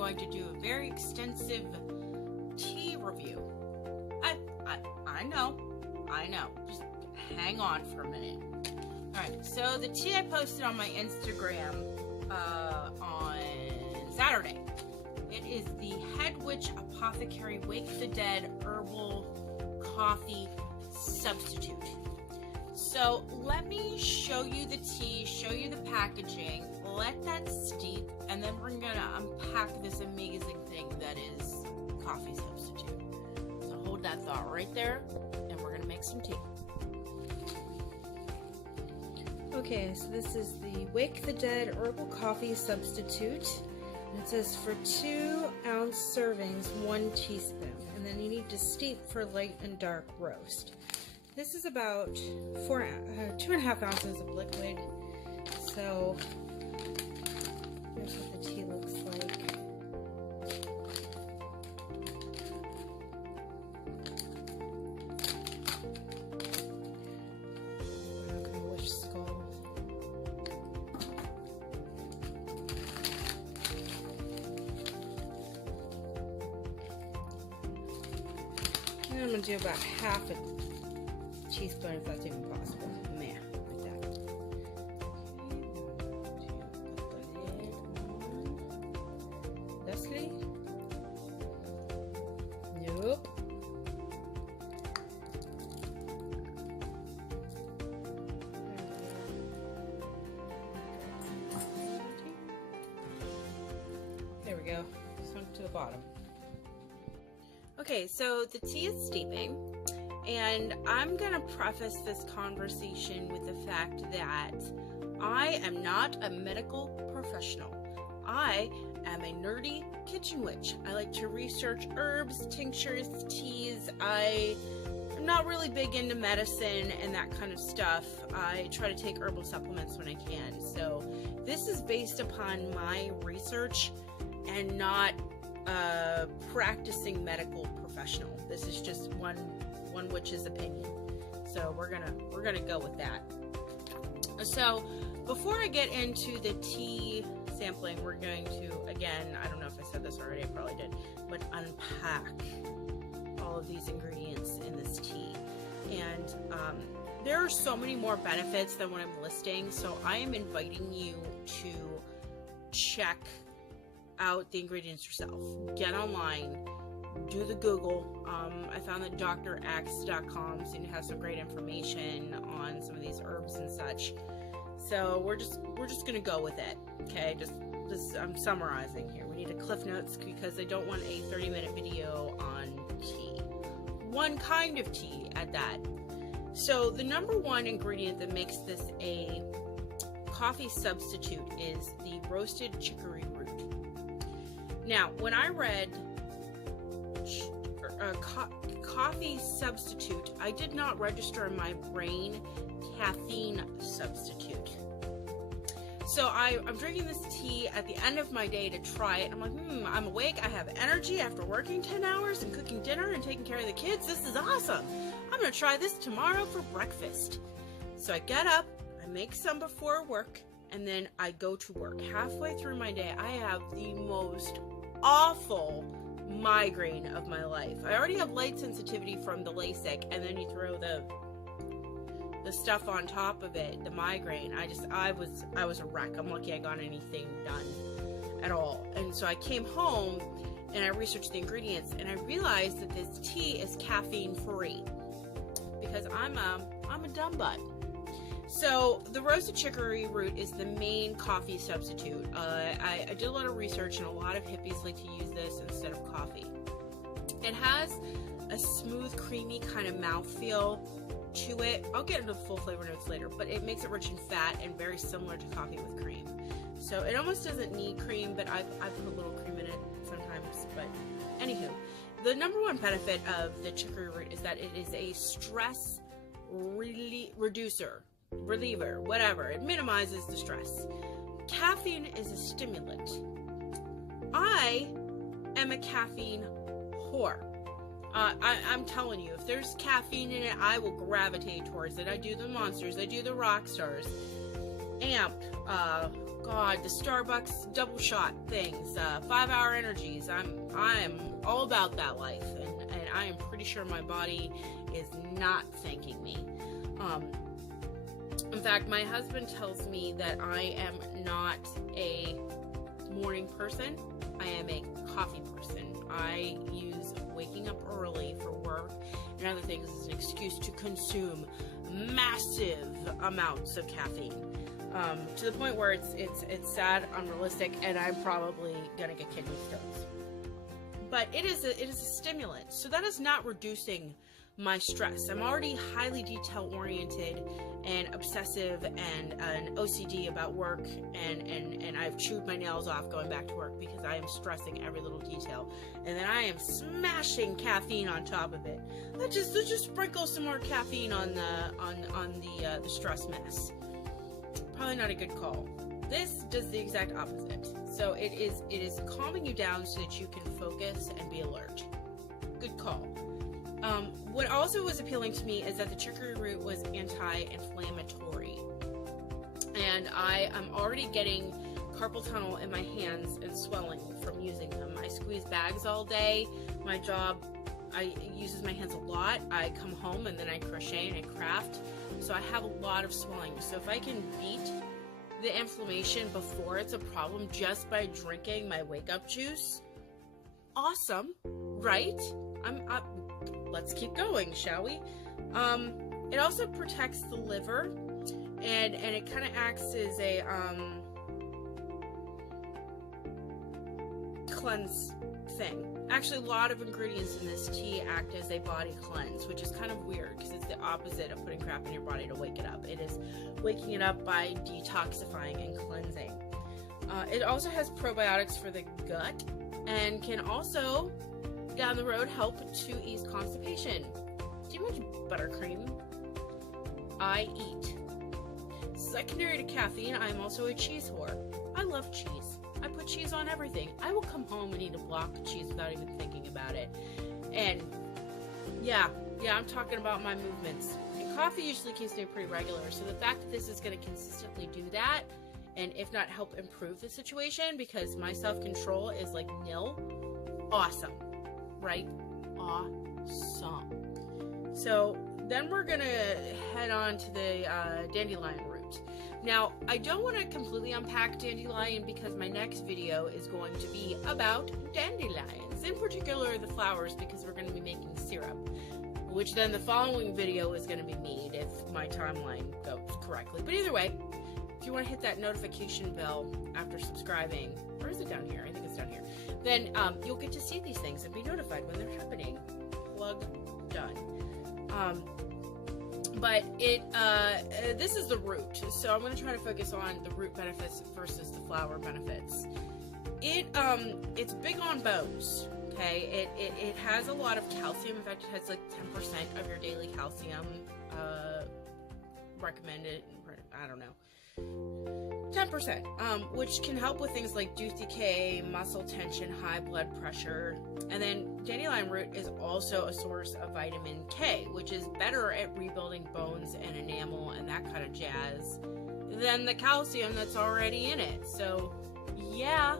going to do a very extensive tea review. I know. Just hang on for a minute. Alright, so the tea I posted on my Instagram on Saturday. It is the Head Witch Apothecary Wake the Dead Herbal Coffee Substitute. So let me show you the tea, show you the packaging, let that steep, and then we're gonna unpack this amazing thing that is coffee substitute. So hold that thought right there, and we're gonna make some tea. Okay, so this is the Wake the Dead Herbal Coffee Substitute. And it says for 2-ounce servings, 1 teaspoon. And then you need to steep for light and dark roast. This is about 2.5 ounces of liquid. So here's what the tea looks like. I'm going to do about half a teaspoon if that's even possible. Man, like that. Okay, put the lid on. Thusly. Nope. There we go. Sunk to the bottom. Okay, so the tea is steeping, and I'm going to preface this conversation with the fact that I am not a medical professional. I am a nerdy kitchen witch. I like to research herbs, tinctures, teas. I'm not really big into medicine and that kind of stuff. I try to take herbal supplements when I can. So this is based upon my research and not practicing medical professional. This is just one witch's opinion. So we're gonna go with that. So before I get into the tea sampling, we're going to, again, I don't know if I said this already, I probably did, but unpack all of these ingredients in this tea. And there are so many more benefits than what I'm listing, so I am inviting you to check out the ingredients yourself. Get online, do the Google. I found that drax.com seemed to have some great information on some of these herbs and such. So we're just gonna go with it. Okay, just I'm summarizing here. We need a cliff notes because I don't want a 30-minute video on tea. One kind of tea at that. So the number one ingredient that makes this a coffee substitute is the roasted chicory root. Now, when I read coffee substitute, I did not register in my brain caffeine substitute. So I'm drinking this tea at the end of my day to try it. I'm like, I'm awake. I have energy after working 10 hours and cooking dinner and taking care of the kids. This is awesome. I'm going to try this tomorrow for breakfast. So I get up, I make some before work, and then I go to work. Halfway through my day, I have the most awful migraine of my life. I already have light sensitivity from the LASIK, and then you throw the stuff on top of it, the migraine. I was a wreck. I'm lucky I got anything done at all. And so I came home and I researched the ingredients, and I realized that this tea is caffeine free because I'm a dumb butt. So the roasted chicory root is the main coffee substitute. I did a lot of research, and a lot of hippies like to use this instead of coffee. It has a smooth, creamy kind of mouthfeel to it. I'll get into the full flavor notes later, but it makes it rich in fat and very similar to coffee with cream. So it almost doesn't need cream, but I put a little cream in it sometimes. But anywho, the number one benefit of the chicory root is that it is a stress reliever, whatever. It minimizes the stress. Caffeine is a stimulant. I am a caffeine whore. I'm telling you, if there's caffeine in it, I will gravitate towards it. I do the Monsters, I do the Rockstars, Amped, God, the Starbucks double shot things, 5-hour energies. I'm all about that life, and I am pretty sure my body is not thanking me. In fact, my husband tells me that I am not a morning person. I am a coffee person. I use waking up early for work and other things as an excuse to consume massive amounts of caffeine, to the point where it's sad, unrealistic, and I'm probably gonna get kidney stones. But it is a stimulant, so that is not reducing my stress. I'm already highly detail oriented and obsessive and an OCD about work, and I've chewed my nails off going back to work because I am stressing every little detail, and then I am smashing caffeine on top of it. Let's just sprinkle some more caffeine on the stress mess. Probably not a good call. This does the exact opposite. So it is calming you down so that you can focus and be alert. Good call. What also was appealing to me is that the chicory root was anti-inflammatory. And I am already getting carpal tunnel in my hands and swelling from using them. I squeeze bags all day. My job uses my hands a lot. I come home and then I crochet and I craft. So I have a lot of swelling. So if I can beat the inflammation before it's a problem just by drinking my wake up juice, awesome, right? Let's keep going, shall we? It also protects the liver, and it kind of acts as a cleanse thing. Actually, a lot of ingredients in this tea act as a body cleanse, which is kind of weird because it's the opposite of putting crap in your body to wake it up. It is waking it up by detoxifying and cleansing. It also has probiotics for the gut and can also, down the road, help to ease constipation. Too much buttercream. I eat. Secondary to caffeine, I am also a cheese whore. I love cheese. I put cheese on everything. I will come home and eat a block of cheese without even thinking about it. And yeah, I'm talking about my movements. And coffee usually keeps me pretty regular, so the fact that this is going to consistently do that, and if not help improve the situation, because my self-control is like nil, awesome, right? Awesome. So then we're going to head on to the dandelion root. Now, I don't want to completely unpack dandelion because my next video is going to be about dandelions, in particular the flowers, because we're going to be making syrup, which then the following video is going to be made if my timeline goes correctly. But either way, if you want to hit that notification bell after subscribing, or is it down here? I think it's down here. Then you'll get to see these things and be notified when they're happening. Plug done. But this is the root, so I'm going to try to focus on the root benefits versus the flower benefits. It's big on bones, okay? It has a lot of calcium. In fact, it has like 10% of your daily calcium recommended. I don't know. 10%, which can help with things like tooth decay, muscle tension, high blood pressure. And then dandelion root is also a source of vitamin K, which is better at rebuilding bones and enamel and that kind of jazz than the calcium that's already in it. So yeah,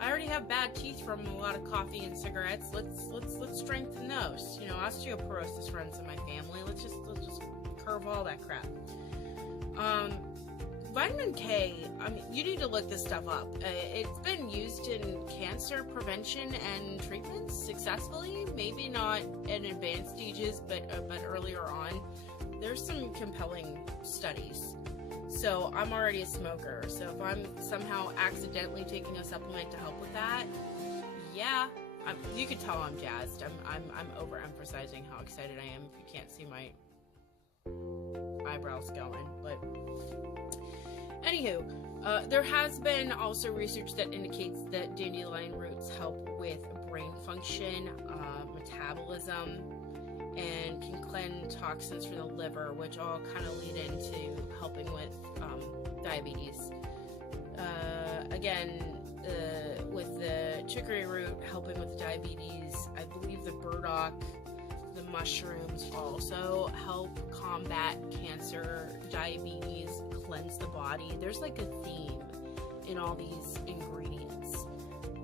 I already have bad teeth from a lot of coffee and cigarettes. Let's strengthen those. You know, osteoporosis runs in my family. Let's just curve all that crap. Vitamin K, I mean, you need to look this stuff up. It's been used in cancer prevention and treatments successfully. Maybe not in advanced stages, but earlier on. There's some compelling studies. So I'm already a smoker. So if I'm somehow accidentally taking a supplement to help with that, yeah, you can tell I'm jazzed. I'm overemphasizing how excited I am. If you can't see my eyebrows going, but anywho, there has been also research that indicates that dandelion roots help with brain function, metabolism, and can cleanse toxins from the liver, which all kind of lead into helping with diabetes. Again, with the chicory root helping with diabetes, I believe the burdock, the mushrooms also help combat cancer, diabetes, cleanse the body. There's like a theme in all these ingredients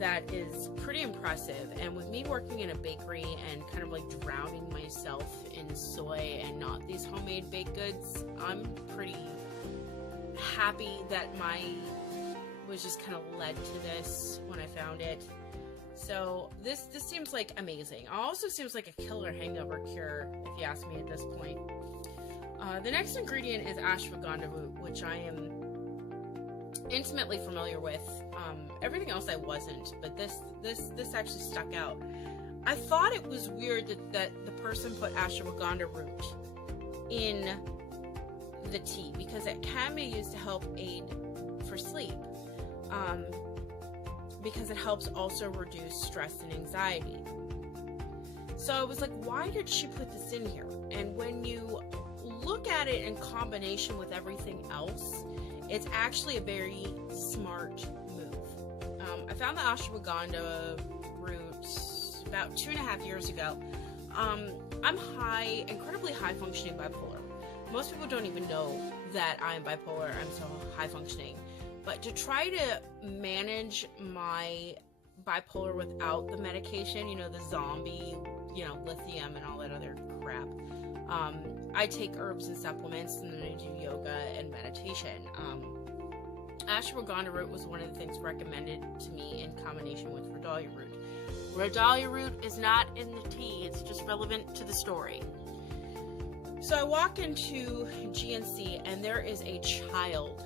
that is pretty impressive. And with me working in a bakery and kind of like drowning myself in soy and not these homemade baked goods, I'm pretty happy that was just kind of led to this when I found it. So this seems like amazing. It also seems like a killer hangover cure, if you ask me at this point. The next ingredient is ashwagandha root, which I am intimately familiar with. Everything else I wasn't, but this actually stuck out. I thought it was weird that the person put ashwagandha root in the tea, because it can be used to help aid for sleep, because it helps also reduce stress and anxiety. So I was like, why did she put this in here? And when you look at it in combination with everything else, it's actually a very smart move. I found the ashwagandha root about 2.5 years ago. I'm incredibly high functioning bipolar. Most people don't even know that I'm bipolar. I'm so high functioning. But to try to manage my bipolar without the medication, the zombie, lithium and all that other crap, I take herbs and supplements, and then I do yoga and meditation. Ashwagandha root was one of the things recommended to me in combination with Redalia root. Redalia root is not in the tea, it's just relevant to the story. So I walk into GNC and there is a child.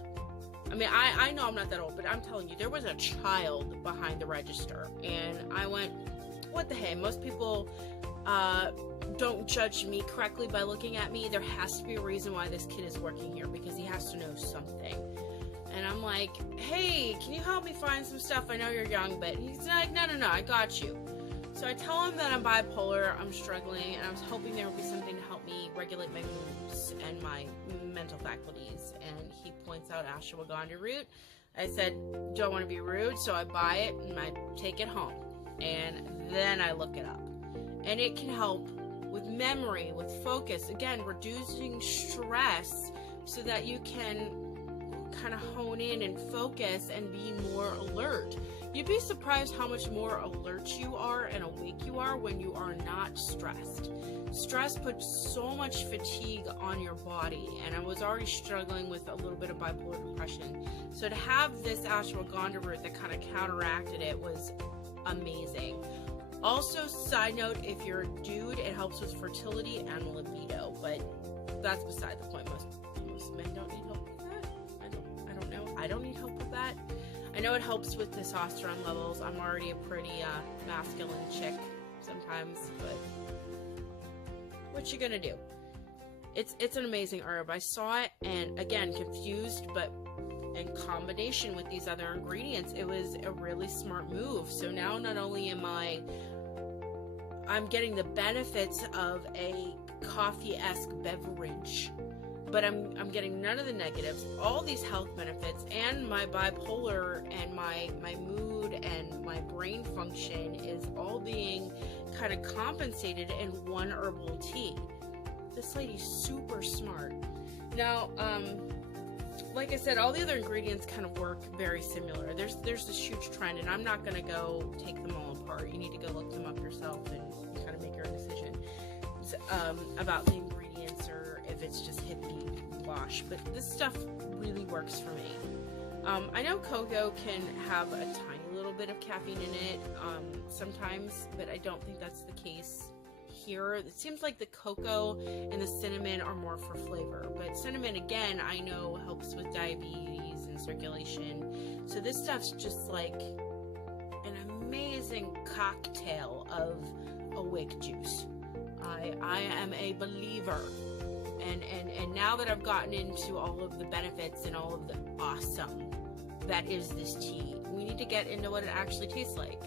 I mean, I know I'm not that old, but I'm telling you, there was a child behind the register. And I went, what the hey? Most people don't judge me correctly by looking at me. There has to be a reason why this kid is working here, because he has to know something. And I'm like, hey, can you help me find some stuff? I know you're young, but he's like, no, I got you. So I tell him that I'm bipolar, I'm struggling, and I was hoping there would be something to help me regulate my moods and my mental faculties. And he points out ashwagandha root. I said, don't want to be rude, so I buy it and I take it home. And then I look it up. And it can help with memory, with focus, again, reducing stress so that you can kind of hone in and focus and be more alert. You'd be surprised how much more alert you are and awake you are when you are not stressed. Stress puts so much fatigue on your body, and I was already struggling with a little bit of bipolar depression. So to have this ashwagandha root that kind of counteracted it was amazing. Also, side note, if you're a dude, it helps with fertility and libido, but that's beside the point. Most men don't need help with that. I don't know. I don't need help with that. I know it helps with testosterone levels. I'm already a pretty masculine chick sometimes, but what you gonna do? It's an amazing herb. I saw it and again confused, but in combination with these other ingredients, it was a really smart move. So now not only am I'm getting the benefits of a coffee-esque beverage, but I'm getting none of the negatives, all these health benefits, and my bipolar and my mood and my brain function is all being kind of compensated in one herbal tea. This lady's super smart. Now, like I said, all the other ingredients kind of work very similar. There's this huge trend, and I'm not going to go take them all apart. You need to go look them up yourself and kind of make your own decision about the ingredients, or if it's just hippie wash. But this stuff really works for me. I know cocoa can have a tiny little bit of caffeine in it sometimes, but I don't think that's the case here. It seems like the cocoa and the cinnamon are more for flavor, but cinnamon, again, I know helps with diabetes and circulation. So this stuff's just like an amazing cocktail of awake juice. I am a believer, and now that I've gotten into all of the benefits and all of the awesome that is this tea, we need to get into what it actually tastes like.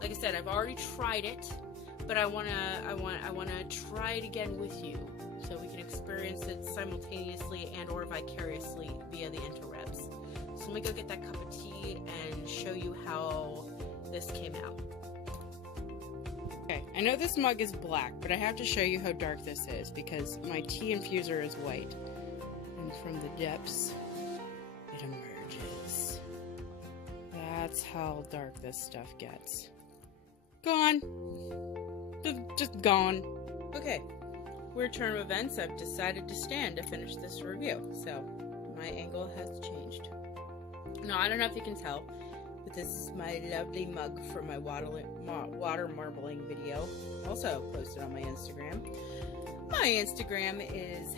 Like I said, I've already tried it, but I wanna try it again with you, so we can experience it simultaneously and or vicariously via the interwebs. So let me go get that cup of tea and show you how this came out. Okay, I know this mug is black, but I have to show you how dark this is because my tea infuser is white, and from the depths it emerges. that's how dark this stuff gets. Gone. Just gone. Okay. Weird turn of events. I've decided to stand to finish this review. So, my angle has changed. Now, I don't know if you can tell, but this is my lovely mug for my water marbling video. Also posted on my Instagram. My Instagram is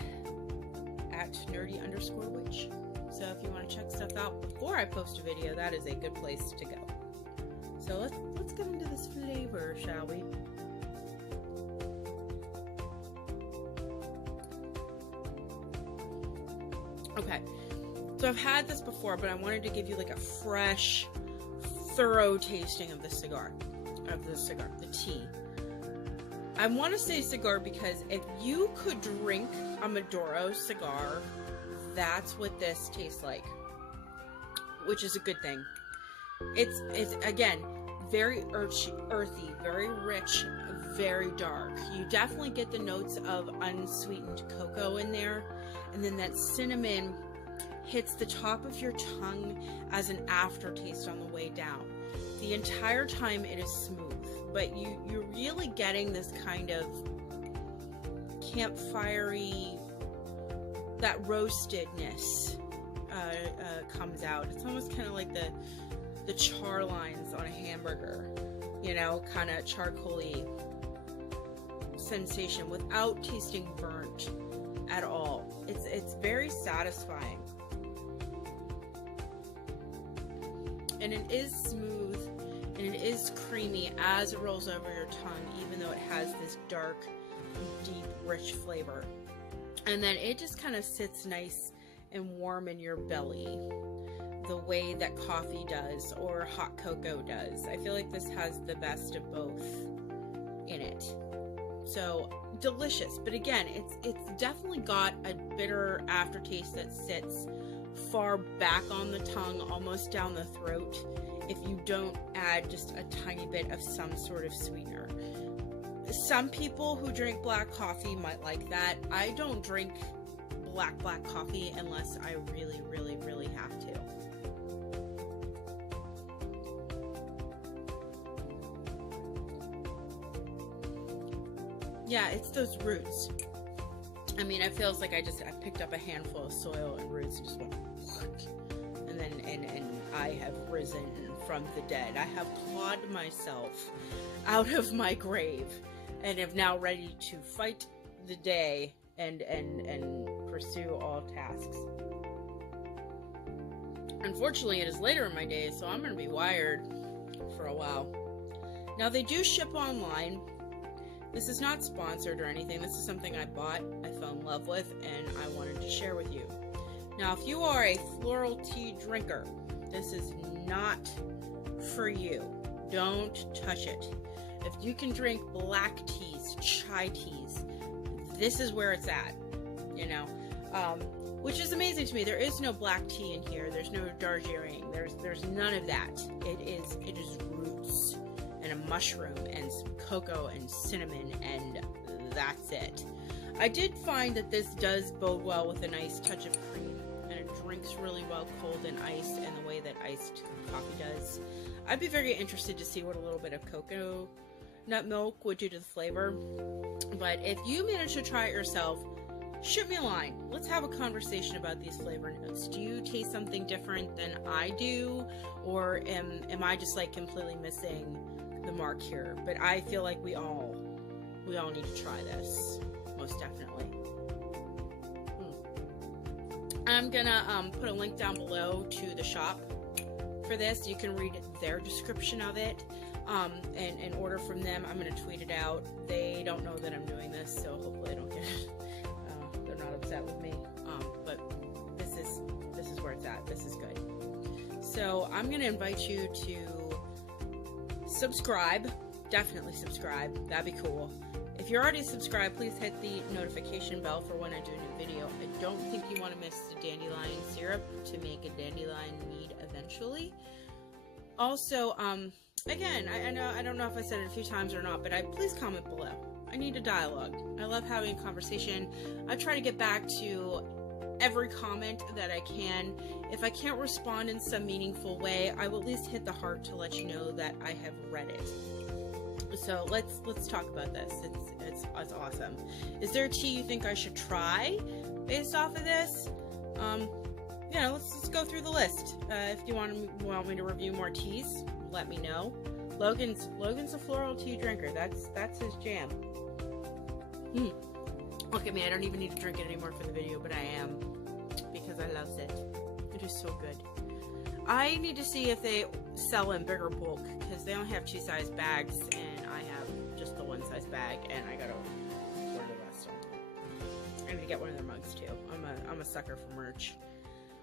@nerdy_witch. So if you want to check stuff out before I post a video, that is a good place to go. So let's get into this flavor, shall we? Okay, so I've had this before, but I wanted to give you like a fresh, thorough tasting of the the tea. I want to say cigar because if you could drink a Maduro cigar, that's what this tastes like, which is a good thing. It's again, very earthy, very rich, very dark. You definitely get the notes of unsweetened cocoa in there, and then that cinnamon hits the top of your tongue as an aftertaste on the way down. The entire time it is smooth, but you're really getting this kind of campfirey, that roastedness comes out. It's almost kind of like the char lines on a hamburger, you know, kind of charcoaly sensation without tasting burnt at all. It's very satisfying, and it is smooth and it is creamy as it rolls over your tongue, even though it has this dark, deep, rich flavor. And then it just kind of sits nice and warm in your belly, the way that coffee does or hot cocoa does. I feel like this has the best of both in it. So delicious, but again, it's definitely got a bitter aftertaste that sits far back on the tongue, almost down the throat, if you don't add just a tiny bit of some sort of sweetener. Some people who drink black coffee might like that. I don't drink black coffee unless I really, really, really have to. Yeah, it's those roots. I mean, it feels like I picked up a handful of soil and roots and just went, and then and I have risen from the dead. I have clawed myself out of my grave and am now ready to fight the day and pursue all tasks. Unfortunately, it is later in my day, so I'm going to be wired for a while. Now, they do ship online. This is not sponsored or anything. This is something I bought, I fell in love with, and I wanted to share with you. Now, if you are a floral tea drinker, this is not for you. Don't touch it. If you can drink black teas, chai teas, this is where it's at, you know, which is amazing to me. There is no black tea in here. There's no Darjeeling. There's none of that. It is roots and a mushroom and some cocoa and cinnamon, and that's it. I did find that this does bode well with a nice touch of cream, and it drinks really well cold and iced, and the way that iced coffee does. I'd be very interested to see what a little bit of coconut milk would do to the flavor. But if you manage to try it yourself, shoot me a line. Let's have a conversation about these flavor notes. Do you taste something different than I do, or am I just like completely missing the mark here? But I feel like we all need to try this, most definitely. I'm gonna put a link down below to the shop for this. You can read their description of it and order from them. I'm gonna tweet it out. They don't know that I'm doing this, so hopefully I don't get it. They're not upset with me. But this is where it's at. This is good. So I'm gonna invite you to subscribe. Definitely subscribe. That'd be cool. If you're already subscribed, please hit the notification bell for when I do a new video. I don't think you want to miss the dandelion syrup to make a dandelion mead eventually. Also, again, I don't know if I said it a few times or not, but please comment below. I need a dialogue. I love having a conversation. I try to get back to every comment that I can. If I can't respond in some meaningful way, I will at least hit the heart to let you know that I have read it. So let's talk about this. It's awesome. Is there a tea you think I should try based off of this? Let's go through the list. If you want me to review more teas, let me know. Logan's a floral tea drinker. That's his jam. Look at me, I don't even need to drink it anymore for the video, but I am, because I love it. It is so good. I need to see if they sell in bigger bulk, because they only have 2-size bags, and I have just the 1-size bag, and I gotta order the rest of them. I need to get one of their mugs too. I'm a sucker for merch.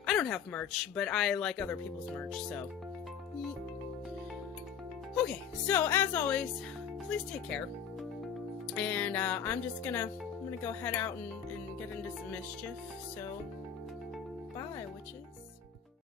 I don't have merch, but I like other people's merch, so. Okay, so as always, please take care. And I'm gonna go head out and get into some mischief. So, bye, witches.